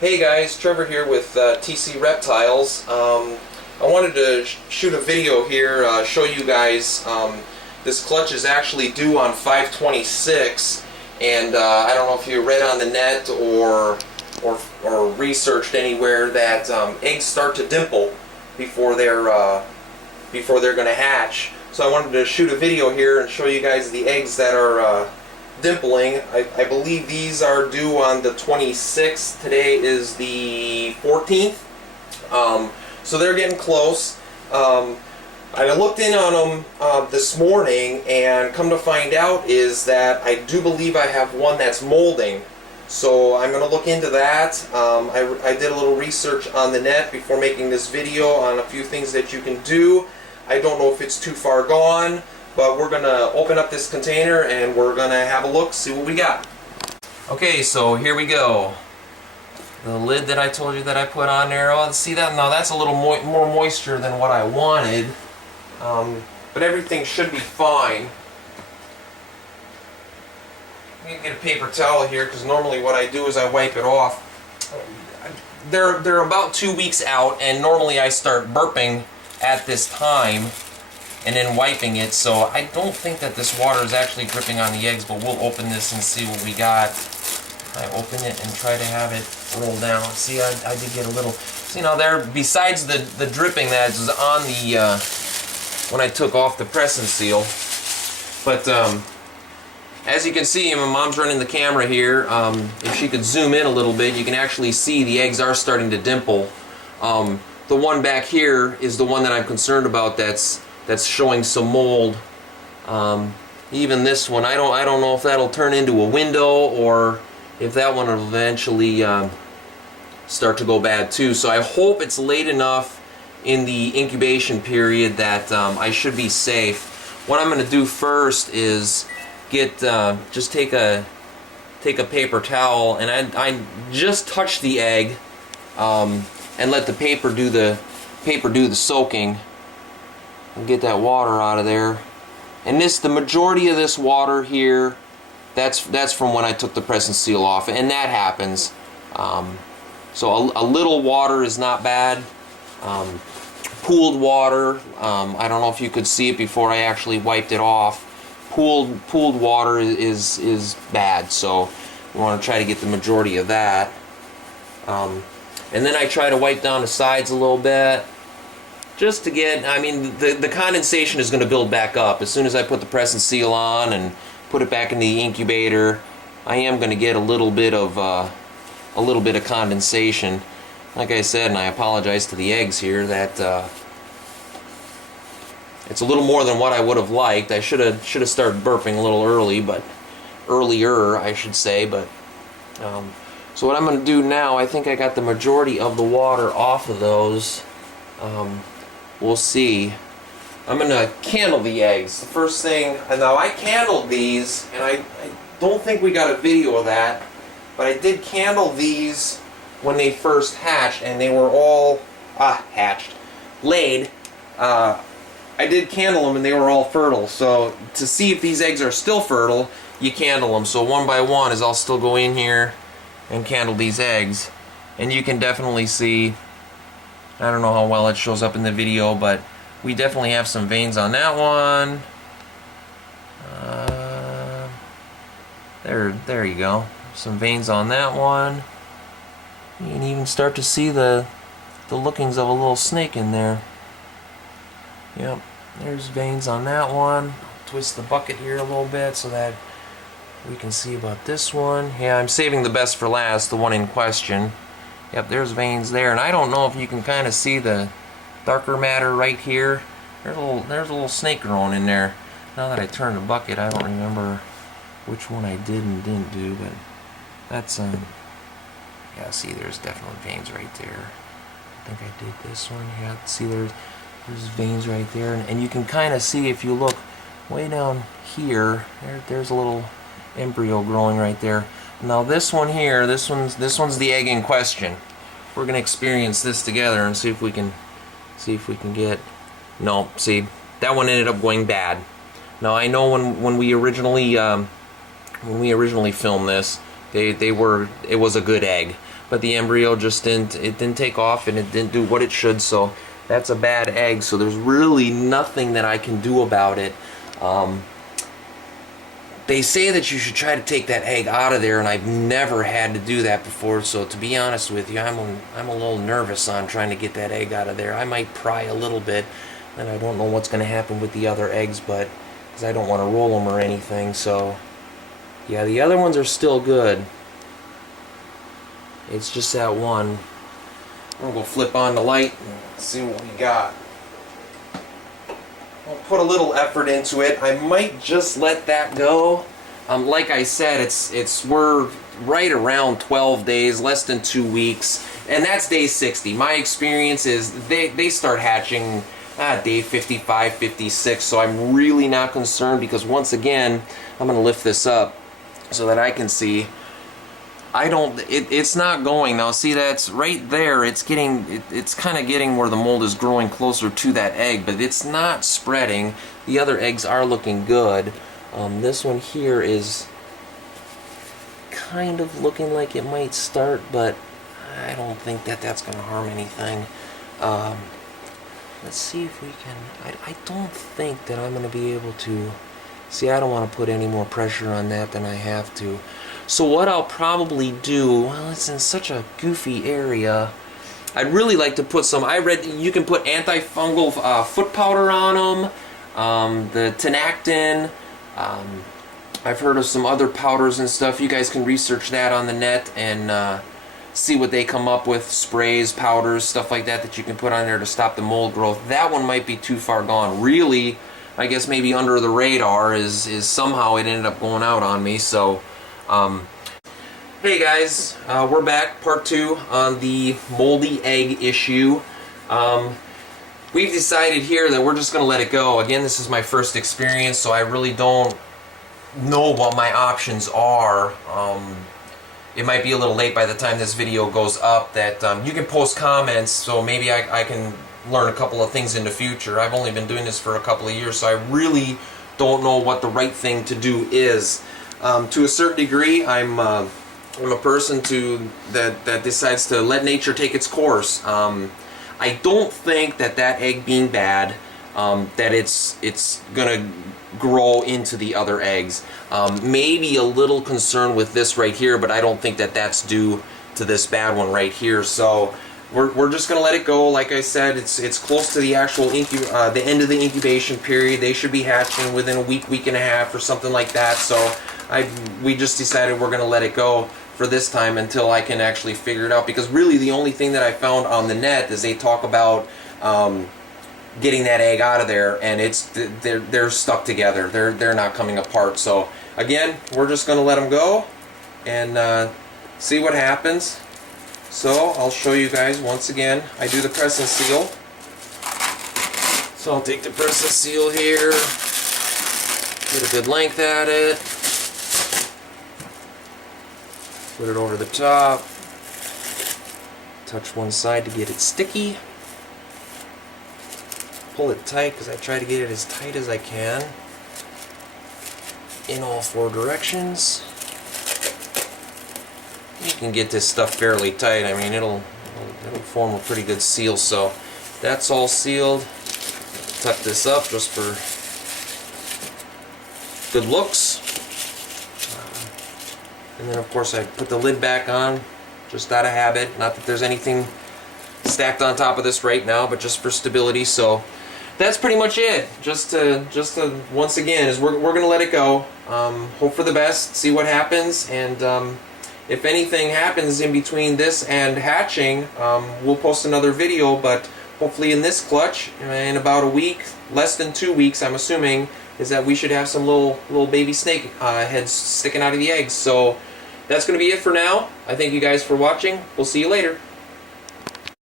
Hey guys, Trevor here with TC Reptiles. I wanted to shoot a video here, show you guys this clutch is actually due on 5/26, and I don't know if you read on the net or researched anywhere that eggs start to dimple before they're going to hatch. So I wanted to shoot a video here and show you guys the eggs that are dimpling. I believe these are due on the 26th. Today is the 14th. So they're getting close. I looked in on them this morning, and come to find out is that I do believe I have one that's molding. So I'm going to look into that. I did a little research on the net before making this video on a few things that you can do. I don't know if it's too far gone, but we're going to open up this container and we're going to have a look, see what we got. Okay, so here we go. The lid that I told you that I put on there, oh, see that? Now that's a little more moisture than what I wanted, but everything should be fine. I'm going to get a paper towel here, because normally what I do is I wipe it off. They're about 2 weeks out, and normally I start burping at this time and then wiping it, so I don't think that this water is actually dripping on the eggs, but we'll open this and see what we got. I open it and try to have it roll down. See, I did get a little, see, now there, besides the dripping that is on the when I took off the press and seal, but as you can see, my mom's running the camera here. If she could zoom in a little bit, you can actually see the eggs are starting to dimple. The one back here is the one that I'm concerned about that's showing some mold. Even this one, I don't know if that'll turn into a window or if that one will eventually start to go bad too. So I hope it's late enough in the incubation period that I should be safe. What I'm going to do first is get just take a paper towel, and I just touch the egg and let the paper do the soaking and get that water out of there. And the majority of this water here, that's from when I took the press and seal off, and that happens. So a little water is not bad. Pooled water, I don't know if you could see it before I actually wiped it off. Pooled water is bad, so we want to try to get the majority of that. And then I try to wipe down the sides a little bit, just to get, I mean, the condensation is going to build back up. As soon as I put the press and seal on and put it back in the incubator, I am going to get a little bit of condensation. Like I said, and I apologize to the eggs here, that it's a little more than what I would have liked. I should have started burping a little early, but earlier I should say. But so what I'm going to do now, I think I got the majority of the water off of those. We'll see. I'm going to candle the eggs. The first thing, now I candled these, and I don't think we got a video of that, but I did candle these when they first hatched, and they were all laid. I did candle them, and they were all fertile. So to see if these eggs are still fertile, you candle them. So one by one is I'll still go in here and candle these eggs, and you can definitely see, I don't know how well it shows up in the video, but we definitely have some veins on that one. There you go. Some veins on that one. You can even start to see the lookings of a little snake in there. Yep, there's veins on that one. Twist the bucket here a little bit so that we can see about this one. Yeah, I'm saving the best for last, the one in question. Yep, there's veins there, and I don't know if you can kind of see the darker matter right here. There's a little snake growing in there. Now that I turned the bucket, I don't remember which one I did and didn't do, but that's yeah, see, there's definitely veins right there. I think I did this one. Yeah, see, there's veins right there, and you can kind of see if you look way down here. There's a little embryo growing right there. Now this one here, this one's the egg in question. We're gonna experience this together and see if we can get. No, see, that one ended up going bad. Now I know when we originally filmed this, it was a good egg. but the embryo just didn't take off, and it didn't do what it should, so that's a bad egg. So there's really nothing that I can do about it. They say that you should try to take that egg out of there, and I've never had to do that before, so to be honest with you, I'm a little nervous on trying to get that egg out of there. I might pry a little bit, and I don't know what's going to happen with the other eggs, but because I don't want to roll them or anything. So yeah, the other ones are still good. It's just that one. I'm going to flip on the light and see what we got. I'll put a little effort into it. I might just let that go. Like I said, we're right around 12 days, less than 2 weeks, and that's day 60. My experience is they start hatching day 55, 56, so I'm really not concerned, because once again, I'm going to lift this up so that I can see. It's not going now. See, that's right there. It's kind of getting where the mold is growing closer to that egg, but it's not spreading. The other eggs are looking good. This one here is kind of looking like it might start, but I don't think that that's going to harm anything. Let's see if we can. I don't think that I'm going to be able to. See, I don't want to put any more pressure on that than I have to. So what I'll probably do, well, it's in such a goofy area, I'd really like to put some, I read you can put antifungal foot powder on them, the Tinactin, I've heard of some other powders and stuff. You guys can research that on the net and see what they come up with, sprays, powders, stuff like that that you can put on there to stop the mold growth. That one might be too far gone. Really, I guess maybe under the radar is somehow it ended up going out on me, so hey guys, we're back, part 2 on the moldy egg issue. We've decided here that we're just going to let it go. Again, this is my first experience, so I really don't know what my options are. It might be a little late by the time this video goes up that you can post comments, so maybe I can learn a couple of things in the future. I've only been doing this for a couple of years, so I really don't know what the right thing to do is. To a certain degree, I'm a person that decides to let nature take its course. I don't think that egg being bad, that it's gonna grow into the other eggs. Maybe a little concern with this right here, but I don't think that that's due to this bad one right here. So we're just gonna let it go. Like I said, it's close to the actual the end of the incubation period. They should be hatching within a week and a half or something like that. So we just decided we're gonna let it go for this time until I can actually figure it out, because really the only thing that I found on the net is they talk about getting that egg out of there, and they're stuck together. They're not coming apart. So again, we're just gonna let them go and see what happens. So I'll show you guys once again. I do the press and seal. So I'll take the press and seal here, get a good length at it, put it over the top, touch one side to get it sticky, pull it tight because I try to get it as tight as I can in all 4 directions. You can get this stuff fairly tight. I mean, it'll form a pretty good seal. So that's all sealed. Tuck this up just for good looks. And then of course I put the lid back on just out of habit. Not that there's anything stacked on top of this right now, but just for stability. So that's pretty much it. Just to once again, is we're gonna let it go. Hope for the best. See what happens, and if anything happens in between this and hatching, we'll post another video. But hopefully in this clutch, in about a week, less than 2 weeks, I'm assuming, is that we should have some little baby snake heads sticking out of the eggs. So that's going to be it for now. I thank you guys for watching. We'll see you later.